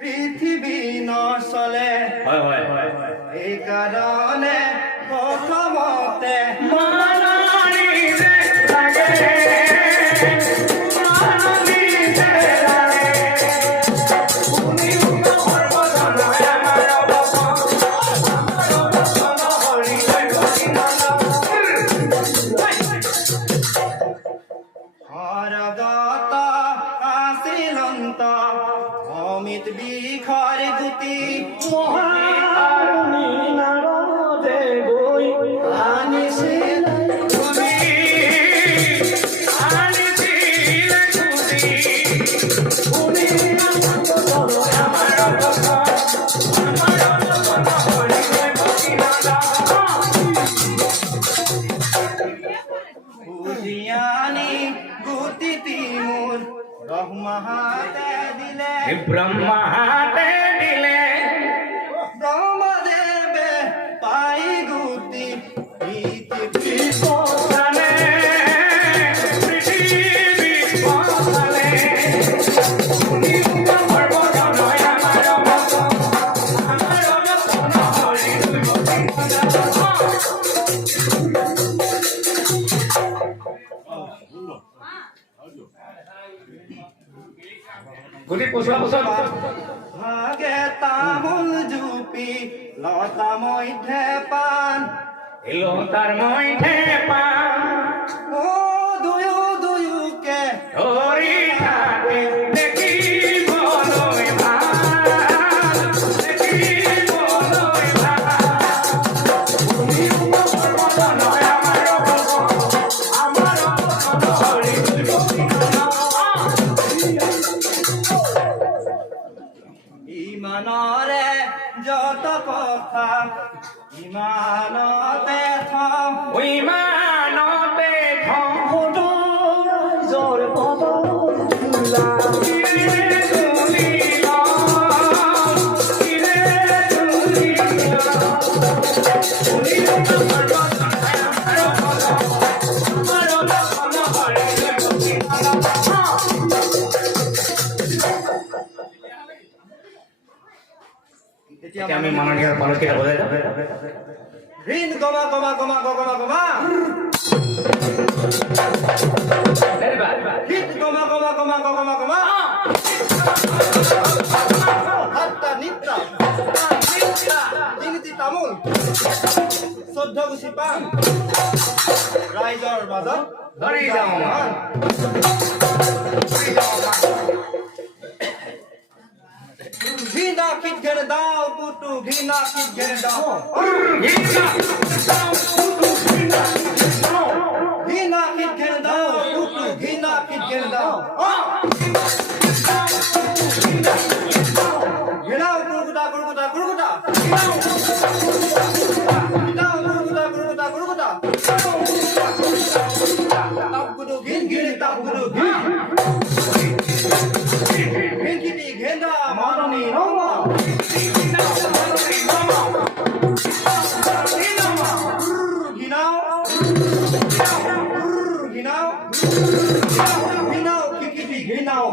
পৃথিবী নচলে এই কাৰণে প্ৰথমতে অমিত বিখর হয়তি মহামুনি নারদে বই আনিছিল তুমি আনিছিলে খুদি তুমি আমার বুঝিয়ানি গুতি তিমুর ব্রহ্মাতে দিলে ব্রহ্মা হাতে দিলে ব্রহ্মদেবে পাই গুতি ইতি পৌঁছালে পৃথিবী পৌঁছালে তুমি সর্বজনয় আমার ভক্ত আমার যতন হরি গুলি পোষা পোষা ভাগে তামুল জুপি লতা মধ্যে পান এলো তার মধ্যে পা ও দুয়ুকে হরি থাকে দেখি বলই ভাল দেখি বলই ভাল তুমি সর্বজনয় আমার ভক্ত আমার যতন হরি ইমানরে যত কথা ইমানতে থম ওই মানতে জোর পদ আমি মাননীয় মানুষকে বোঝাই ঋণ গমা গমা গমা গমা গমা হিত গমা গমা গমা গমা গমা হাত্তা নিত্তা তিনিটি তামোল 14 গুছি পাণ ৰাইজৰ মাজত ধৰি যাওঁ মান। ঘৃণা কিত ঘেৰ দাও পুতু ঘৃণা কিত ঘেৰ দাও ঘৃণা কিত ঘেৰ দাও পুতু ঘৃণা কিত ঘেৰ দাও ঘৃণাও গুৰুগুটা গুৰুগুটা গুৰুগুটা ঘৃণাও গুৰুগুটা গুৰুগুটা গুৰুগুটা তাপ গুদু ঘিন ঘিন তাপ গুদু ঘিন ঘিন কিটি ঘেন্দা মাননী রমা ঘিনাও ঘিনাও ঘিনাও কিটি ঘিনাও